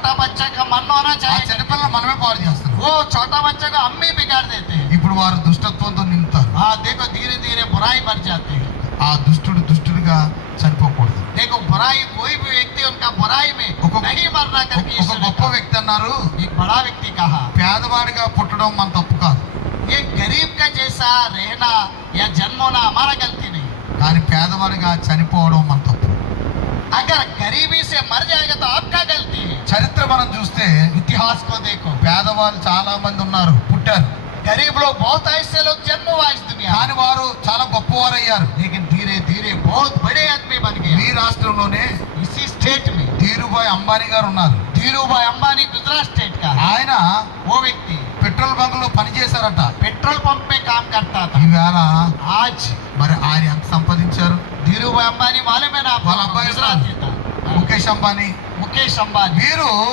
छोटा बच्चा का मन होना ఆ चाहिए, చిన్నపిల్లలు మనమే పాడు చేస్తున్నాం. वो छोटा बच्चा को हम ही बिगाड़ देते हैं। ఇప్పుడు వారు దుష్టత్వంతో నింపుతారు. हाँ देखो, धीरे धीरे बुराई बढ़ जाती है। ఆ దుష్టుడిగా చనిపోకూడదు. देखो बुराई, कोई भी व्यक्ति उनका बुराई में नहीं मरना करके ఒక గొప్ప వ్యక్తి అన్నారు, एक बड़ा व्यक्ति कहा, పేదవాడిగా పుట్టడం మన తప్పు కాదు, ये गरीब का जैसा रहना या जन्म होना हमारा गलती नहीं, కానీ పేదవాడిగా చనిపోవడం మన తప్పు. अगर गरीबी से मर जाएगा तो आपका गलती है। చరిత్ర మనం చూస్తే इतिहास को देखो, పేదవాళ్ళు చాలా మంది ఉన్నారు, పుట్టారు, गरीब लोग बहुत ऐसे लोग जन्म हुआ इस दुनिया में, కానీ వారు చాలా గొప్పవారు అయ్యారు. लेकिन धीरे धीरे बहुत बड़े आदमी बन మీ गए। రాష్ట్రంలోనే इसी स्टेट में ధీరుభాయ్ అంబానీ గారు ఉన్నారు. धीरूभाई अंबानी गुजरात स्टेट का है। ఆయన वो व्यक्ति పెట్రోల్ బంక్ లో పనిచేశారట. पेट्रोल पंप पे काम करता था। ఈవేళ आज మరి ఆయన ఎంత సంపాదించారు? धीरूभाई अंबानी मालूम है ना आपको, వాళ్ళ అబ్బాయి गुजरात के था। ముఖేష్ అంబానీ मुकेश अंबानी వీరు